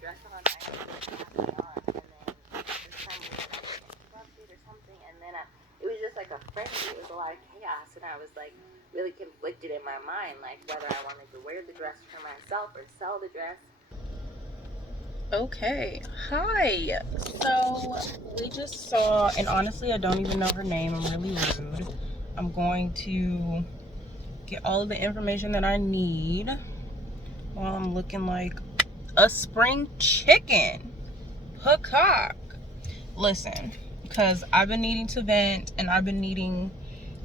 dress on, I had it on, and then this time we were like interrupted or something, and then it was just like a frenzy. It was a lot of chaos, and I was like really conflicted in my mind, like whether I wanted to wear the dress for myself or sell the dress. Okay, hi. So we just saw, and honestly, I don't even know her name. I'm really rude. I'm going to get all of the information that I need while I'm looking like a spring chicken. Hook. Listen, because I've been needing to vent and I've been needing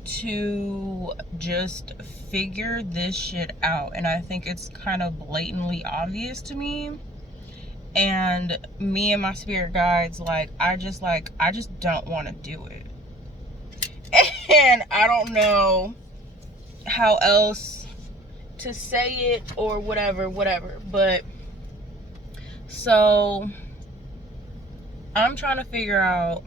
to just figure this shit out. And I think it's kind of blatantly obvious to me. And me and my spirit guides, I just don't want to do it. And I don't know how else to say it or whatever. But so I'm trying to figure out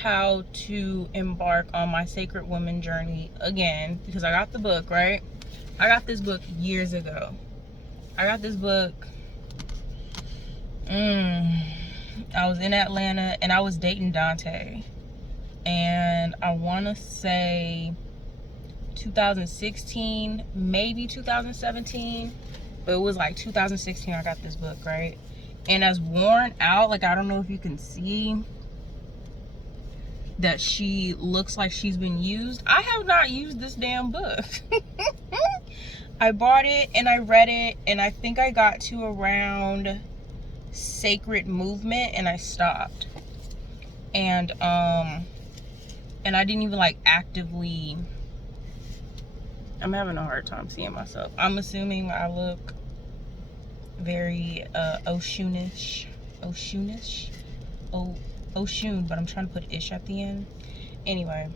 how to embark on my sacred woman journey again, because I got the book, right? I got this book years ago. I got this book. I was in Atlanta and I was dating Dante. And I want to say 2016, maybe 2017. But it was like 2016 I got this book, right? And as worn out, like I don't know if you can see that she looks like she's been used. I have not used this damn book. I bought it and I read it, and I think I got to around Sacred Movement and I stopped. And I didn't even like actively. I'm having a hard time seeing myself. I'm assuming I look very Oshunish, Oshun, but I'm trying to put ish at the end. Anyway,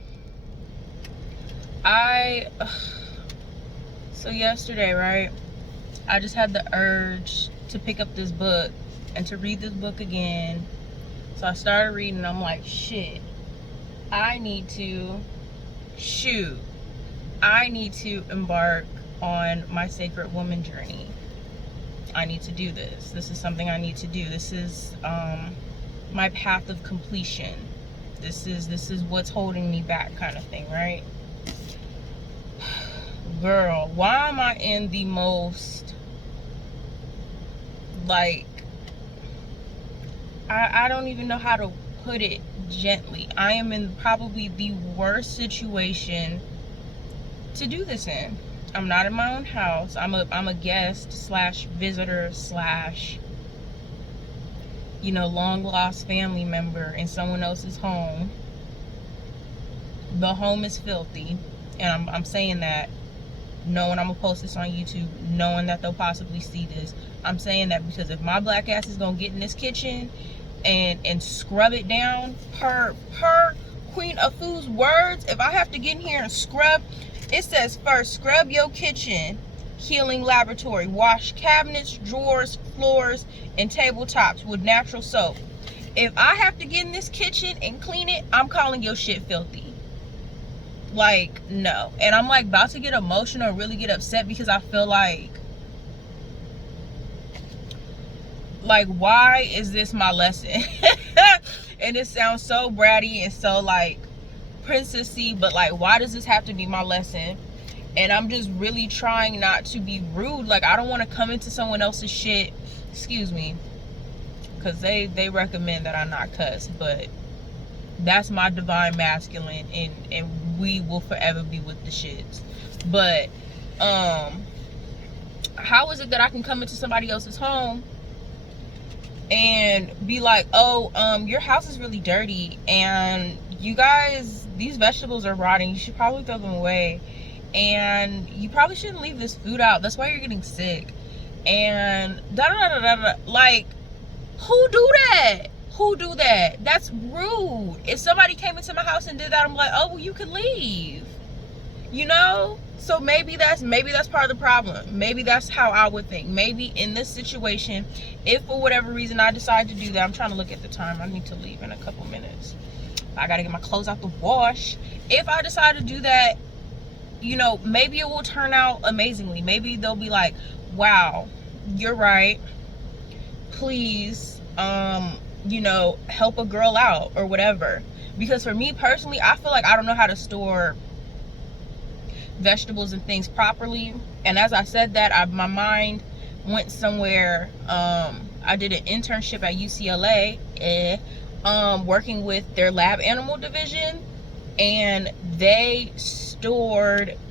so yesterday, right, I just had the urge to pick up this book and to read this book again. So I started reading and I'm like, shit, I need to embark on my sacred woman journey. I need to do this. This is something I need to do. This is my path of completion. This is what's holding me back, kind of thing, right? Girl, why am I in the most, like, I don't even know how to put it gently. I am in probably the worst situation to do this in. I'm not in my own house. I'm a guest slash visitor slash, long lost family member in someone else's home. The home is filthy, and I'm saying that knowing I'm gonna post this on YouTube, knowing that they'll possibly see this. I'm saying that because if my black ass is gonna get in this kitchen and scrub it down per Queen Afu's words, if I have to get in here and scrub, it says first, scrub your kitchen, healing laboratory, wash cabinets, drawers, floors, and tabletops with natural soap. If I have to get in this kitchen and clean it, I'm calling your shit filthy. Like, no. And I'm like about to get emotional, really get upset, because I feel like why is this my lesson? And it sounds so bratty and so like princessy, but like, why does this have to be my lesson? And I'm just really trying not to be rude. Like, I don't want to come into someone else's shit, excuse me, because they recommend that I not cuss, but that's my divine masculine, and we will forever be with the shits. But how is it that I can come into somebody else's home and be like, oh, your house is really dirty, and you guys, these vegetables are rotting, you should probably throw them away, and you probably shouldn't leave this food out, that's why you're getting sick, and da da da da da. Like, who do that? That's rude. If somebody came into my house and did that, I'm like, oh, well, you could leave, so maybe that's part of the problem. Maybe that's how I would think. Maybe in this situation, if for whatever reason I decide to do that, I'm trying to look at the time, I need to leave in a couple minutes, I gotta get my clothes out the wash. If I decide to do that, maybe it will turn out amazingly. Maybe they'll be like, wow, you're right, please, you know, help a girl out or whatever. Because for me personally, I feel like I don't know how to store vegetables and things properly. And as I said that, my mind went somewhere. I did an internship at UCLA, working with their lab animal division, and they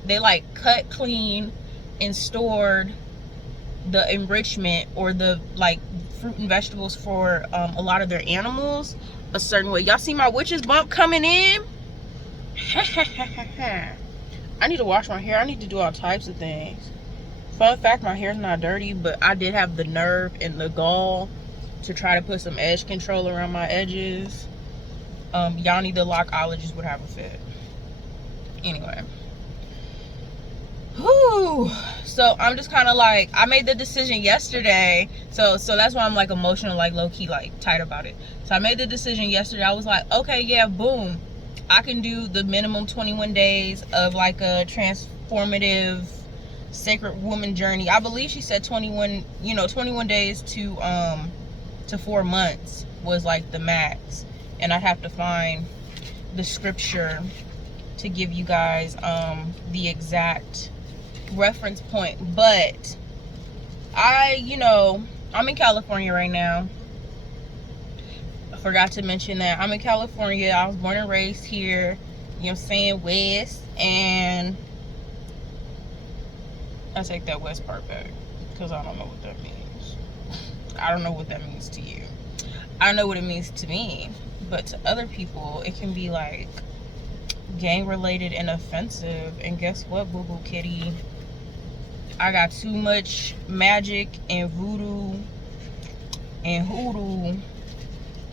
like cut, clean, and stored the enrichment or the like fruit and vegetables for a lot of their animals a certain way. Y'all see my witch's bump coming in? I need to wash my hair. I need to do all types of things. Fun fact, my hair's not dirty, but I did have the nerve and the gall to try to put some edge control around my edges. Yanni the lockologist would have a fit. Anyway. Whew. So I'm just kind of like, I made the decision yesterday. So that's why I'm like emotional, like low key, like tight about it. So I made the decision yesterday. I was like, okay, yeah, boom. I can do the minimum 21 days of like a transformative sacred woman journey. I believe she said 21 days to 4 months was like the max. And I'd have to find the scripture to give you guys the exact reference point. But I'm in California right now. I forgot to mention that I'm in California. I was born and raised here, you know what I'm saying, West. And I take that West part back because I don't know what that means. I don't know what that means to you. I don't know what it means to me, but to other people it can be like gang related and offensive. And guess what, boo boo kitty, I got too much magic and voodoo and hoodoo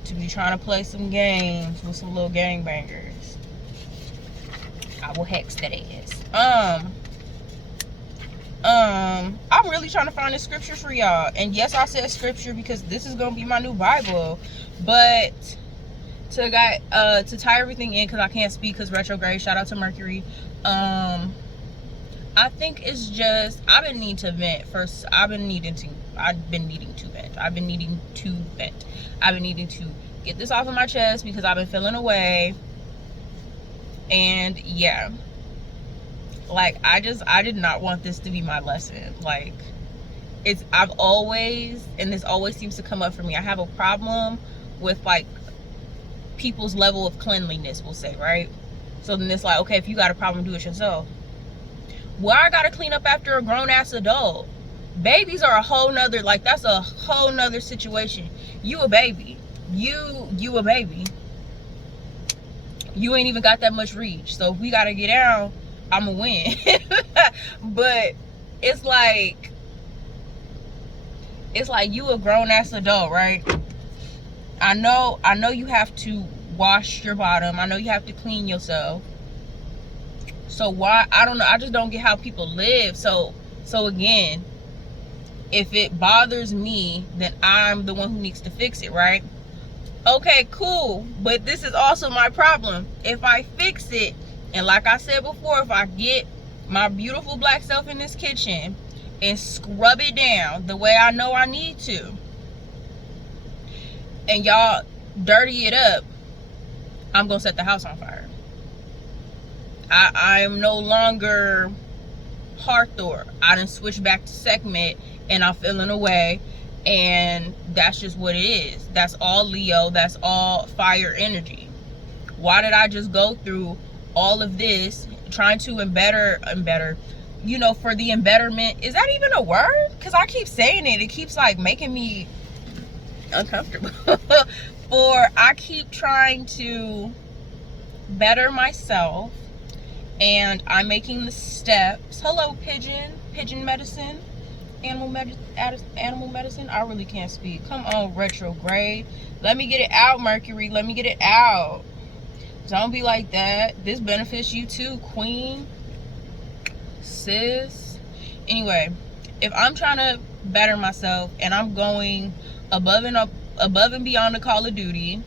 to be trying to play some games with some little gangbangers. I will hex that ass. I'm really trying to find the scripture for y'all. And yes, I said scripture because this is gonna be my new Bible. But to tie everything in, because I can't speak because retrograde, shout out to Mercury. I think it's just I've been needing to vent. I've been needing to vent. I've been needing to get this off of my chest because I've been feeling away. And yeah, like I did not want this to be my lesson. Like I've always, and this always seems to come up for me, I have a problem with like people's level of cleanliness, we'll say, right? So then it's like, okay, if you got a problem, do it yourself. Why I gotta clean up after a grown-ass adult? Babies are a whole nother, like, that's a whole nother situation. You a baby. You a baby. You ain't even got that much reach. So if we gotta get down, I'ma win. But it's like you a grown-ass adult, right? I know you have to wash your bottom. I know you have to clean yourself. So why, I don't know, I just don't get how people live. So again, if it bothers me, then I'm the one who needs to fix it, right? Okay, cool. But this is also my problem. If I fix it, and like I said before, if I get my beautiful black self in this kitchen and scrub it down the way I know I need to, and y'all dirty it up, I'm gonna set the house on fire. I am no longer Hathor. I done switched back to Sekhmet, and I'm feeling away, and that's just what it is. That's all Leo. That's all fire energy. Why did I just go through all of this trying to embetter, you know, for the embetterment? Is that even a word? Because I keep saying it. It keeps like making me uncomfortable. I keep trying to better myself, and I'm making the steps. Hello, pigeon medicine, animal medicine. I really can't speak. Come on, retrograde. Let me get it out, Mercury. Let me get it out. Don't be like that. This benefits you too, queen, sis. Anyway, if I'm trying to better myself and I'm going above and beyond the Call of Duty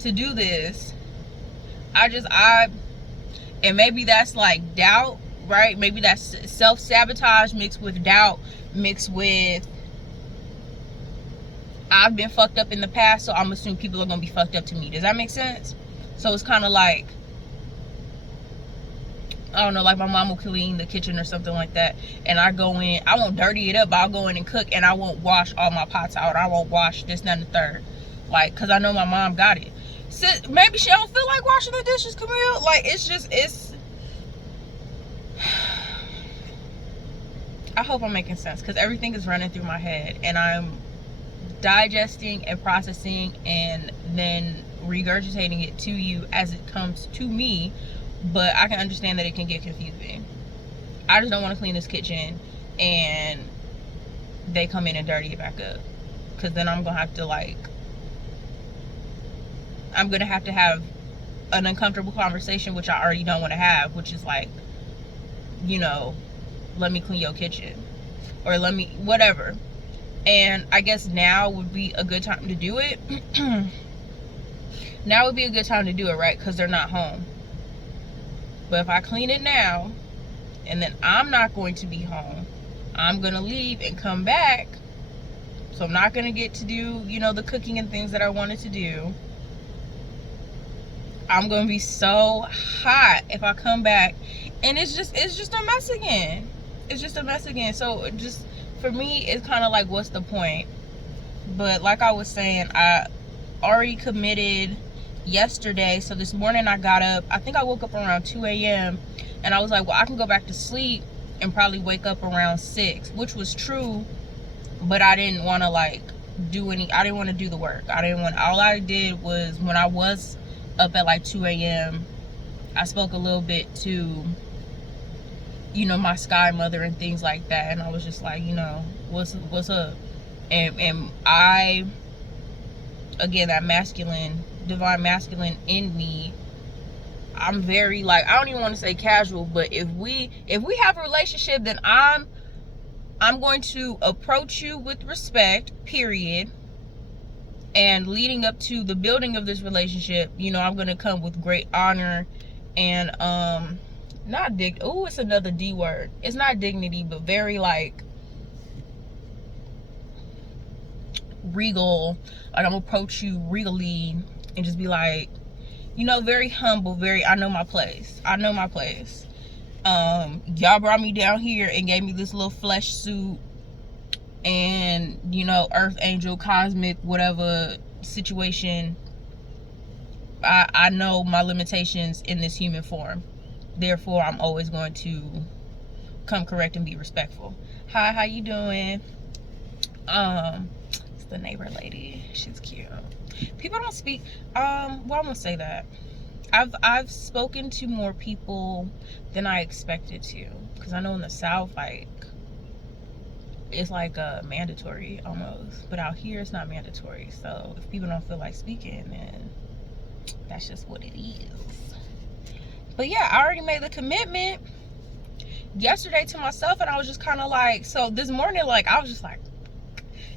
to do this, and maybe that's like doubt, right? Maybe that's self-sabotage mixed with doubt, mixed with I've been fucked up in the past, so I'm assuming people are gonna be fucked up to me. Does that make sense? So it's kind of like, I don't know, like my mom will clean the kitchen or something like that, and I go in, I won't dirty it up, but I'll go in and cook, and I won't wash all my pots out. I won't wash this, that, and the third, like, because I know my mom got it. So maybe she don't feel like washing the dishes, Camille. Like, it's I hope I'm making sense, because everything is running through my head, and I'm digesting and processing and then regurgitating it to you as it comes to me. But I can understand that it can get confusing. I just don't want to clean this kitchen and they come in and dirty it back up, because then I'm gonna have to have an uncomfortable conversation, which I already don't want to have, which is like, you know, let me clean your kitchen, or let me whatever. And I guess now would be a good time to do it. Now would be a good time to do it, right? Because they're not home. But if I clean it now, and then I'm not going to be home, I'm going to leave and come back. So I'm not going to get to do, you know, the cooking and things that I wanted to do. I'm going to be so hot if I come back. And it's just a mess again. It's just a mess again. So just, for me, it's kind of like, what's the point? But like I was saying, I already committed yesterday. So this morning I got up, I think I woke up around 2 a.m. and I was like, well, I can go back to sleep and probably wake up around 6, which was true, but I didn't want to like I didn't want to do the work. All I did was, when I was up at like 2 a.m., I spoke a little bit to, you know, my sky mother and things like that, and I was just like, you know, what's up? And I, again, that masculine, divine masculine in me, I'm very like, I don't even want to say casual, but if we have a relationship, then I'm going to approach you with respect, period. And leading up to the building of this relationship, you know, I'm going to come with great honor and it's another D word. It's not dignity, but very like regal. Like, I'm gonna approach you regally and just be like, you know, very humble, I know my place. Y'all brought me down here and gave me this little flesh suit and, you know, earth angel, cosmic, whatever situation. I know my limitations in this human form. Therefore, I'm always going to come correct and be respectful. Hi, how you doing? It's the neighbor lady. She's cute. People don't speak. Well, I'm gonna say that I've spoken to more people than I expected to, because I know in the South, like, it's like mandatory almost, but out here it's not mandatory. So if people don't feel like speaking, then that's just what it is. But yeah, I already made the commitment yesterday to myself, and I was just kind of like, so this morning, like, I was just like,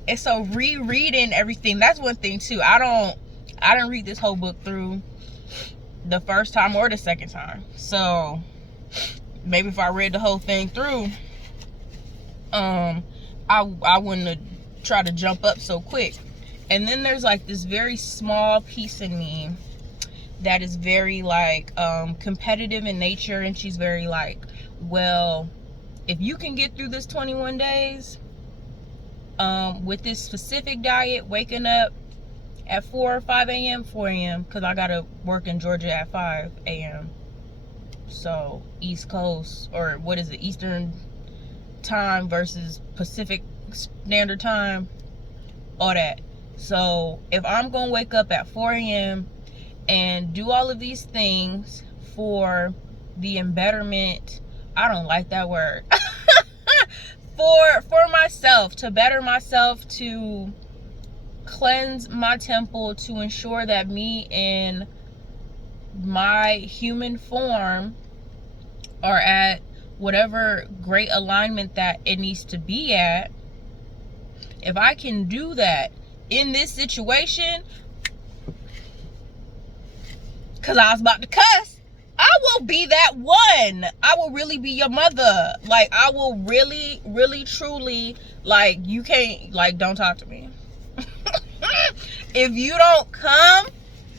and so rereading everything, that's one thing too. I didn't read this whole book through the first time or the second time. So maybe if I read the whole thing through, I wouldn't have tried to jump up so quick. And then there's like this very small piece in me that is very like competitive in nature, and she's very like, well, if you can get through this 21 days with this specific diet, waking up at 4 or 5 a.m. 4 a.m. because I gotta work in Georgia at 5 a.m. so East Coast, or what is it, Eastern time versus Pacific Standard Time, all that. So if I'm gonna wake up at 4 a.m. and do all of these things for the embetterment, I don't like that word, for myself, to better myself, to cleanse my temple, to ensure that me in my human form are at whatever great alignment that it needs to be at. If I can do that in this situation, because I was about to cuss, I will be that one. I will really be your mother. Like, I will really, really, truly, like, you can't, like, don't talk to me. if you don't come,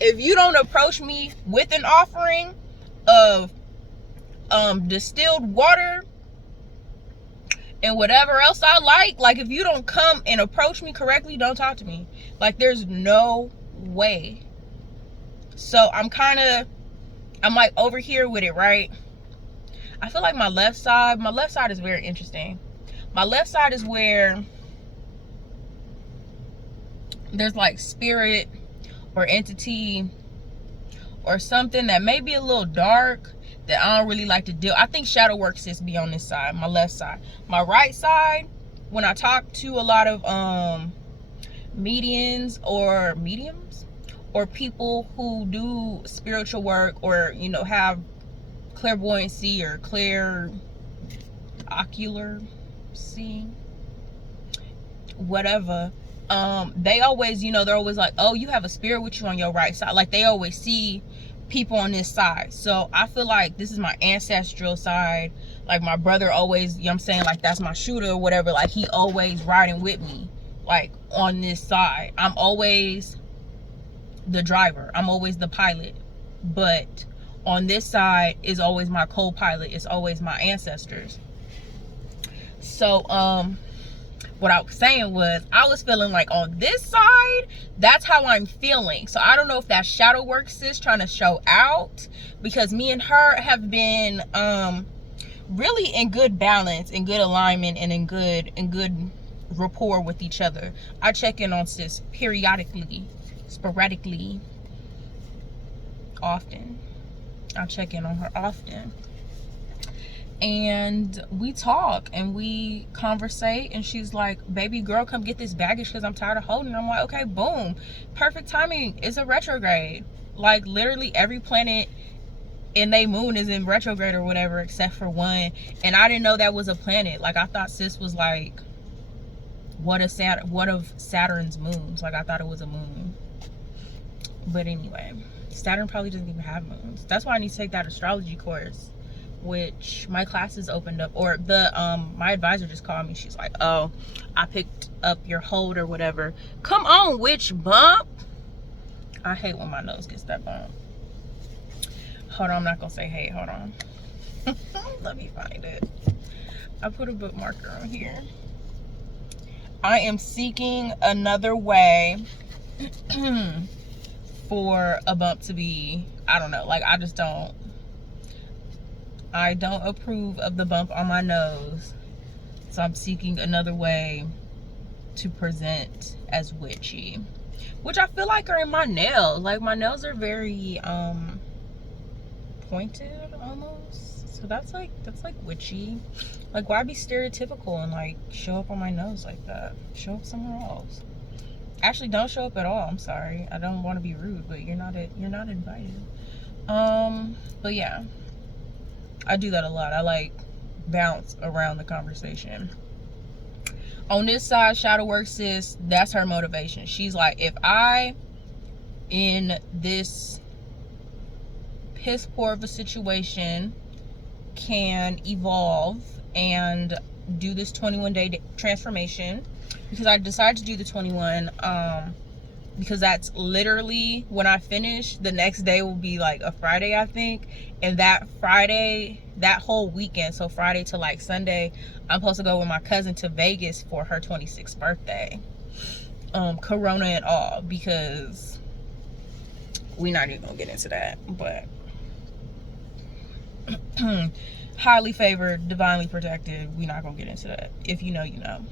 if you don't approach me with an offering of distilled water and whatever else I like if you don't come and approach me correctly, don't talk to me. Like, there's no way. So I'm like over here with it, right? I feel like my left side is very interesting. My left side is where there's like spirit or entity or something that may be a little dark that I don't really like to deal. I think shadow work sis be on this side, my left side. My right side, when I talk to a lot of mediums or people who do spiritual work, or you know, have clairvoyancy or clear ocular seeing, whatever, they always, you know, they're always like, oh, you have a spirit with you on your right side. Like, they always see people on this side. So I feel like this is my ancestral side. Like, my brother always, you know what I'm saying, like, that's my shooter or whatever. Like, he always riding with me, like, on this side. I'm always the driver, I'm always the pilot, but on this side is always my co-pilot. It's always my ancestors. So what I was saying was, I was feeling like on this side, that's how I'm feeling. So I don't know if that's shadow work sis trying to show out, because me and her have been really in good balance, in good alignment, and in good rapport with each other. I check in on sis periodically, sporadically, often. I'll check in on her often, and we talk and we conversate, and she's like, baby girl, come get this baggage because I'm tired of holding it. I'm like, okay, boom, perfect timing. It's a retrograde. Like, literally every planet in their moon is in retrograde or whatever, except for one, and I didn't know that was a planet. Like, I thought sis was like one of Saturn's moons. Like, I thought it was a moon. But anyway, Saturn probably doesn't even have moons. That's why I need to take that astrology course, which my classes opened up, or the my advisor just called me. She's like, oh, I picked up your hold or whatever. Come on, witch bump. I hate when my nose gets that bump. Hold on, I'm not gonna say hey, hold on. Let me find it. I put a bookmarker on here. I am seeking another way for a bump to be, I don't know, like, I don't approve of the bump on my nose. So I'm seeking another way to present as witchy, which I feel like are in my nails. Like, my nails are very pointed almost. So that's like witchy. Like, why be stereotypical and like show up on my nose like that? Show up somewhere else. Actually, don't show up at all. I'm sorry. I don't want to be rude, but you're not invited. But yeah, I do that a lot. I like bounce around the conversation. On this side, shadow work sis, that's her motivation. She's like, if I, in this piss poor of a situation, can evolve and do this 21-day transformation, because I decided to do the 21 because that's literally when I finish. The next day will be like a Friday, I think, and that Friday, that whole weekend, so Friday to like Sunday, I'm supposed to go with my cousin to Vegas for her 26th birthday, corona and all, because we're not even gonna get into that, but highly favored, divinely protected, we're not gonna get into that. If you know, you know.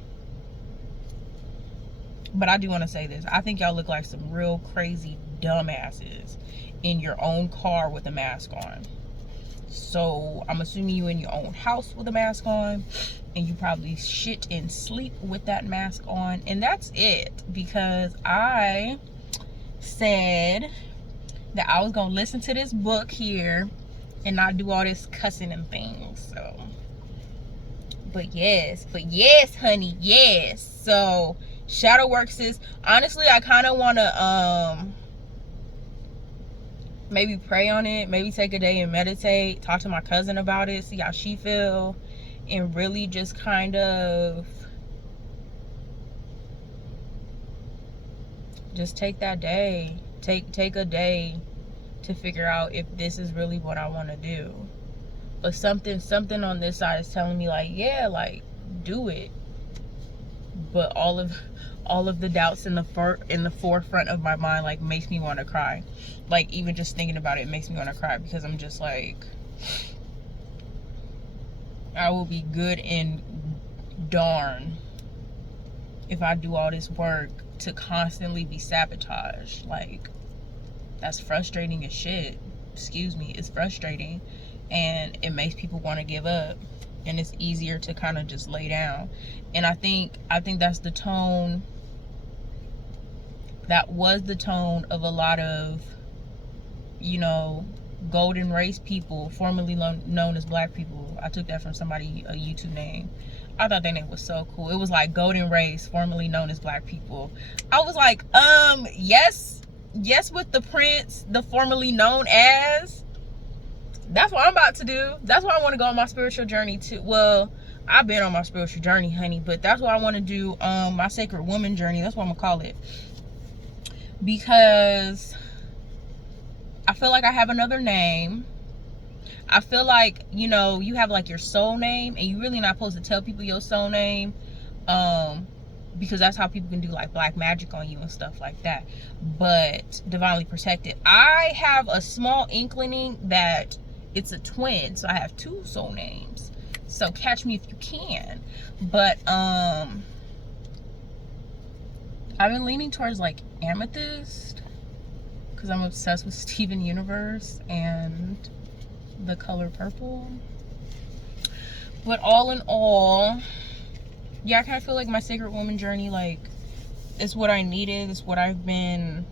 But I do want to say this. I think y'all look like some real crazy dumbasses in your own car with a mask on. So I'm assuming you in your own house with a mask on, and you probably shit and sleep with that mask on. And that's it, because I said that I was gonna listen to this book here and not do all this cussing and things. So, but yes, honey, yes. So shadow work sis, honestly, I kind of want to maybe pray on it, maybe take a day and meditate, talk to my cousin about it, see how she feel, and really just kind of just take that day. Take a day to figure out if this is really what I want to do. But something on this side is telling me like, yeah, like do it. But all of the doubts in the forefront of my mind like makes me want to cry. Like even just thinking about it makes me want to cry, because I'm just like, I will be good and darn if I do all this work to constantly be sabotaged. Like, that's frustrating as shit. Excuse me, it's frustrating, and it makes people want to give up, and it's easier to kind of just lay down. And I think that's the tone, that was the tone of a lot of, you know, golden race people, formerly known as black people. I took that from somebody, a YouTube name. I thought that name was so cool. It was like golden race, formerly known as black people. I was like, yes, with the prince, the formerly known as. That's what I'm about to do. That's why I want to go on my spiritual journey too. Well, I've been on my spiritual journey, honey, but that's what I want to do, my sacred woman journey. That's what I'm gonna call it, because I feel like I have another name. I feel like, you know, you have like your soul name, and you really not supposed to tell people your soul name, because that's how people can do like black magic on you and stuff like that. But divinely protected, I have a small inkling that it's a twin, so I have two soul names. So catch me if you can. But I've been leaning towards like amethyst, because I'm obsessed with Steven Universe and the color purple. But all in all, yeah, I kind of feel like my sacred woman journey, like, it's what I needed. It's what I've been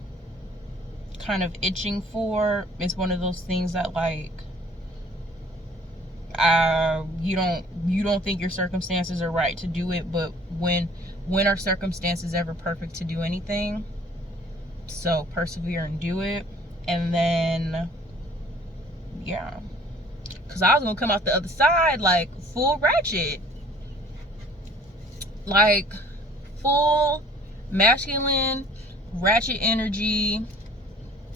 kind of itching for. It's one of those things that like, you don't think your circumstances are right to do it, but when are circumstances ever perfect to do anything? So persevere and do it. And then, yeah, because I was gonna come out the other side like full ratchet, like full masculine ratchet energy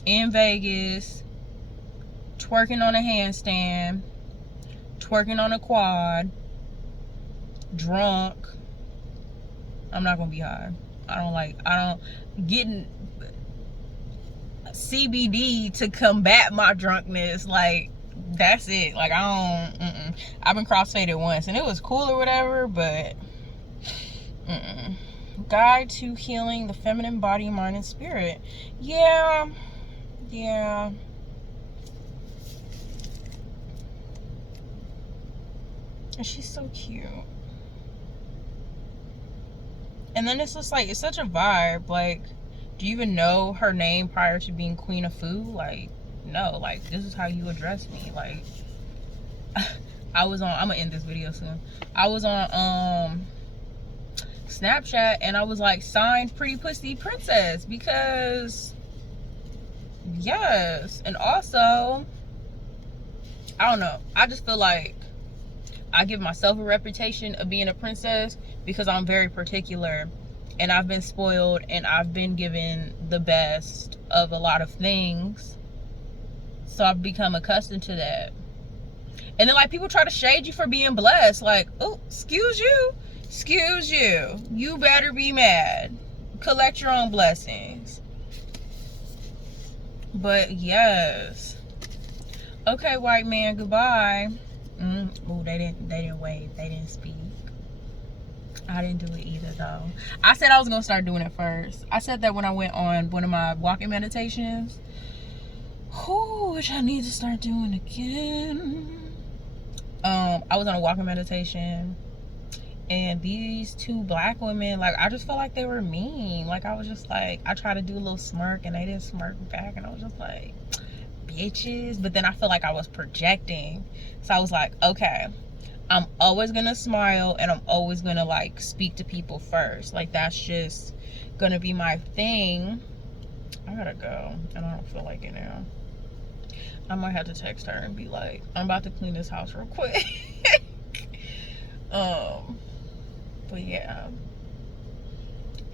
in Vegas, twerking on a handstand, twerking on a quad, drunk. I'm not gonna be high. I don't getting CBD to combat my drunkenness. Like, that's it. Like, I've been crossfaded once and it was cool or whatever, but Guide to healing the feminine body, mind, and spirit. Yeah. And she's so cute. And then it's just like, it's such a vibe. Like, do you even know her name prior to being Queen of Fu? Like, no. Like, this is how you address me. Like, I'm gonna end this video soon. I was on Snapchat, and I was like, signed Pretty Pussy Princess, because yes. And also, I don't know, I just feel like I give myself a reputation of being a princess because I'm very particular, and I've been spoiled, and I've been given the best of a lot of things, so I've become accustomed to that. And then like, people try to shade you for being blessed. Like, oh, excuse you, you better be mad. Collect your own blessings. But yes, okay, white man, goodbye. Oh, they didn't wave, they didn't speak. I didn't do it either though. I said I was gonna start doing it first. I said that when I went on one of my walking meditations, which I need to start doing again. I was on a walking meditation, and these two black women, like, I just felt like they were mean. Like, I was just like, I tried to do a little smirk and they didn't smirk back, and I was just like, bitches. But then I felt like I was projecting, so I was like, okay, I'm always gonna smile, and I'm always gonna like speak to people first. Like, that's just gonna be my thing. I gotta go, and I don't feel like it now. I might have to text her and be like, I'm about to clean this house real quick. But yeah,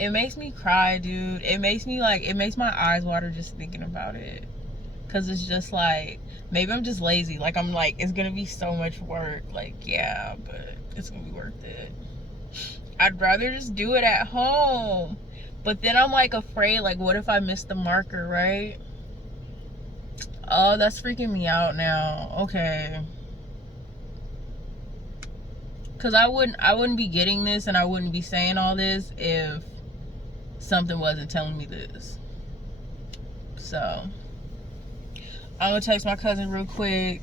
It makes me cry, dude. It makes me like, it makes my eyes water just thinking about it. Cause it's just like, maybe I'm just lazy. Like, I'm like, it's gonna be so much work. Like, yeah, but it's gonna be worth it. I'd rather just do it at home. But then I'm like afraid, like, what if I miss the marker, right? Oh, that's freaking me out now. Okay. Cause I wouldn't be getting this and I wouldn't be saying all this if something wasn't telling me this. So I'm gonna text my cousin real quick.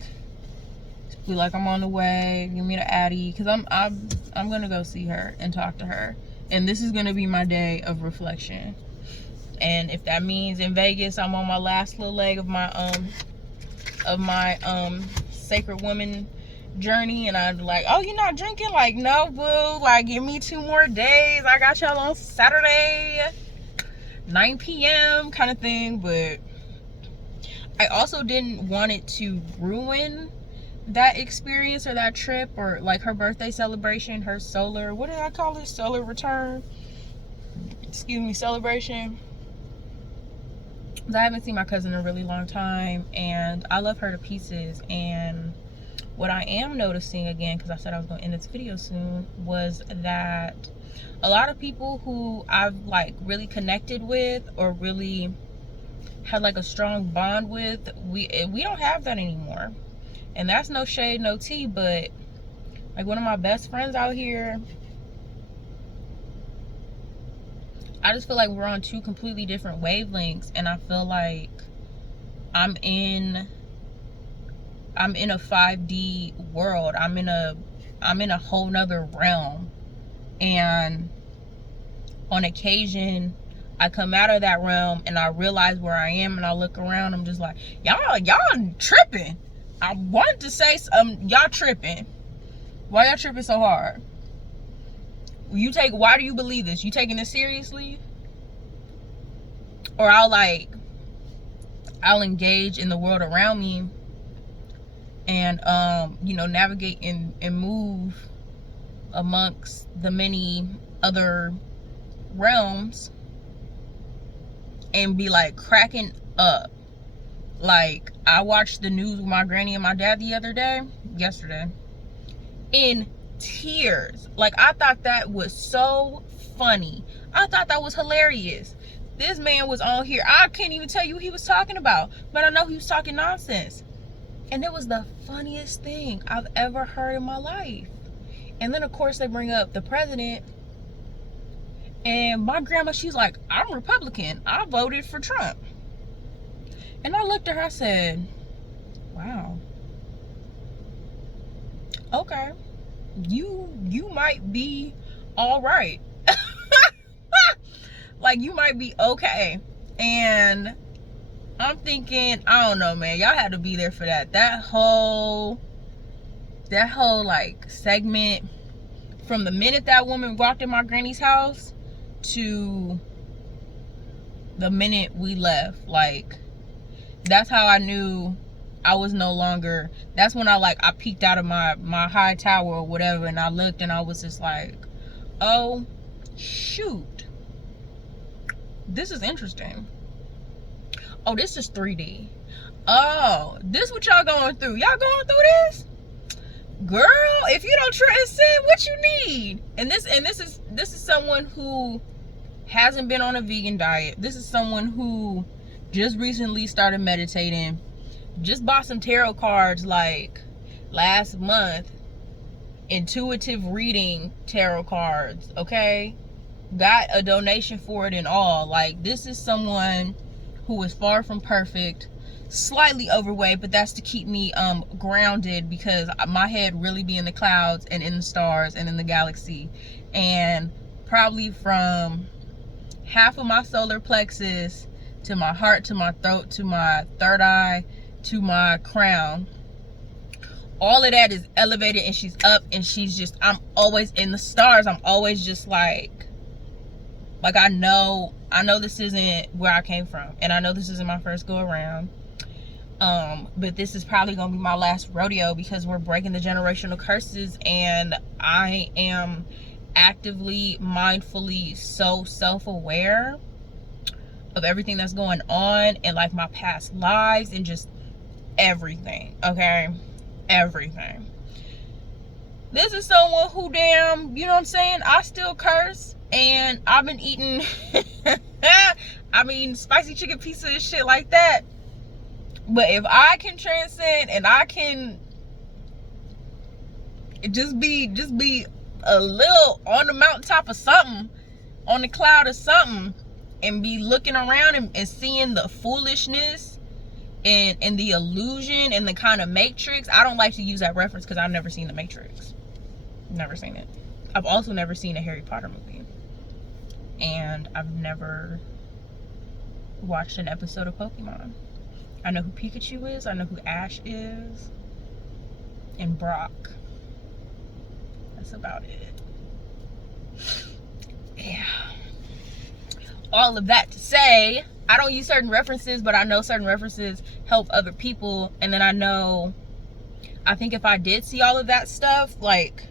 Be like, I'm on the way. Give me the Addy, cause I'm gonna go see her and talk to her. And this is gonna be my day of reflection. And if that means in Vegas, I'm on my last little leg of my sacred woman journey, and I'm like, oh, you're not drinking? Like, no, boo. Like, give me 2 more days. I got y'all on Saturday, 9 p.m. kind of thing. But I also didn't want it to ruin that experience or that trip, or like her birthday celebration, her solar, what did I call it? Solar return. Excuse me, celebration. I haven't seen my cousin in a really long time, and I love her to pieces. And what I am noticing, again, because I said I was going to end this video soon, was that a lot of people who I've like really connected with or really had like a strong bond with, we don't have that anymore. And that's no shade, no tea, but like one of my best friends out here, I just feel like we're on 2 completely different wavelengths, and I feel like I'm in a 5D world. I'm in a whole nother realm. And on occasion, I come out of that realm and I realize where I am, and I look around, I'm just like, y'all tripping. I wanted to say y'all tripping. Why y'all tripping so hard? Why do you believe this? You taking this seriously? Or I'll engage in the world around me and navigate and move amongst the many other realms and be like cracking up. Like, I watched the news with my granny and my dad yesterday, in tears. Like, I thought that was so funny. I thought that was hilarious. This man was on here, I can't even tell you what he was talking about, but I know he was talking nonsense. And it was the funniest thing I've ever heard in my life. And then of course they bring up the president, and my grandma, she's like, I'm Republican, I voted for Trump. And I looked at her, I said, wow, okay, you might be all right. Like, you might be okay. And I'm thinking, I don't know, man, y'all had to be there for that whole like segment, from the minute that woman walked in my granny's house to the minute we left. Like, that's how I knew I was no longer, that's when I peeked out of my high tower or whatever, and I looked and I was just like, oh shoot, this is interesting. Oh, this is 3D. Oh, this what y'all going through. Y'all going through this? Girl, if you don't transcend, what you need? And this is someone who hasn't been on a vegan diet. This is someone who just recently started meditating. Just bought some tarot cards like last month. Intuitive reading tarot cards, okay? Got a donation for it and all. Like, this is someone who is far from perfect, slightly overweight, but that's to keep me grounded, because my head really be in the clouds and in the stars and in the galaxy. And probably from half of my solar plexus to my heart to my throat to my third eye to my crown, all of that is elevated, and she's up, and she's just, I'm always in the stars. I'm always just like I know this isn't where I came from, and I know this isn't my first go around, but this is probably gonna be my last rodeo, because we're breaking the generational curses, and I am actively, mindfully, so self-aware of everything that's going on and like my past lives and just everything. Okay, everything. This is someone who, damn, you know what I'm saying, I still curse, and I've been eating I mean, spicy chicken pizza and shit like that. But if I can transcend and I can just be a little on the mountaintop of something, on the cloud of something, and be looking around and seeing the foolishness and the illusion and the kind of Matrix. I don't like to use that reference because I've never seen the Matrix. Never seen it. I've also never seen a Harry Potter movie, and I've never watched an episode of Pokemon. I know who Pikachu is, I know who Ash is, and Brock. That's about it. Yeah. All of that to say, I don't use certain references, but I know certain references help other people. And then I think if I did see all of that stuff, like,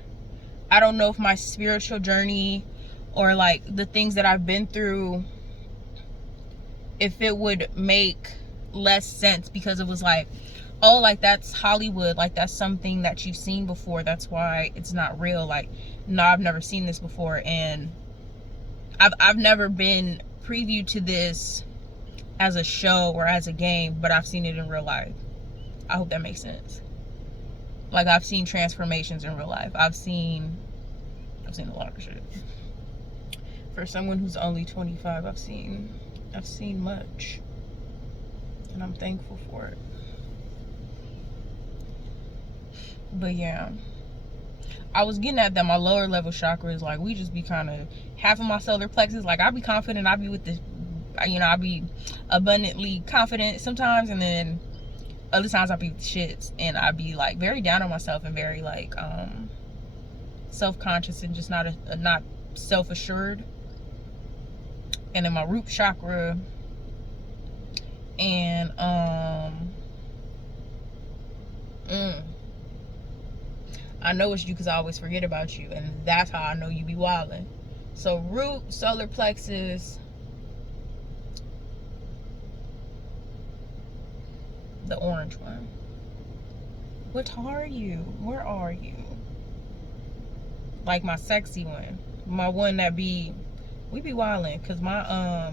I don't know if my spiritual journey or like the things that I've been through, if it would make less sense, because it was like, oh, like that's Hollywood, like that's something that you've seen before, that's why it's not real. Like, no, I've never seen this before, and I've never been previewed to this as a show or as a game, but I've seen it in real life. I hope that makes sense. Like, I've seen transformations in real life. I've seen a lot of shit. For someone who's only 25, I've seen much, and I'm thankful for it. But yeah, I was getting at that my lower level chakra is like, we just be kind of, half of my solar plexus, like, I be confident, I be with the, you know, I be abundantly confident sometimes, and then other times I be with shits, and I be like very down on myself and very like self-conscious and just not self-assured. And then my root chakra, and I know it's you because I always forget about you, and that's how I know you be wildin'. So root, solar plexus, the orange one. What are you? Where are you? Like my sexy one, my one that be, we be wildin', cause my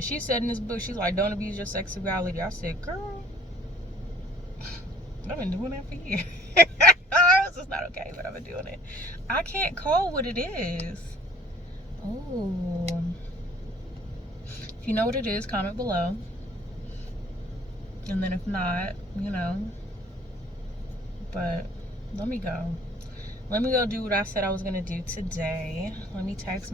she said in this book, she's like, don't abuse your sexuality. I said, girl, I've been doing that for years. It's not okay, but I've been doing it. I can't call what it is. Oh, if you know what it is, comment below. And then if not, you know. But let me go do what I said I was gonna do today. Let me text my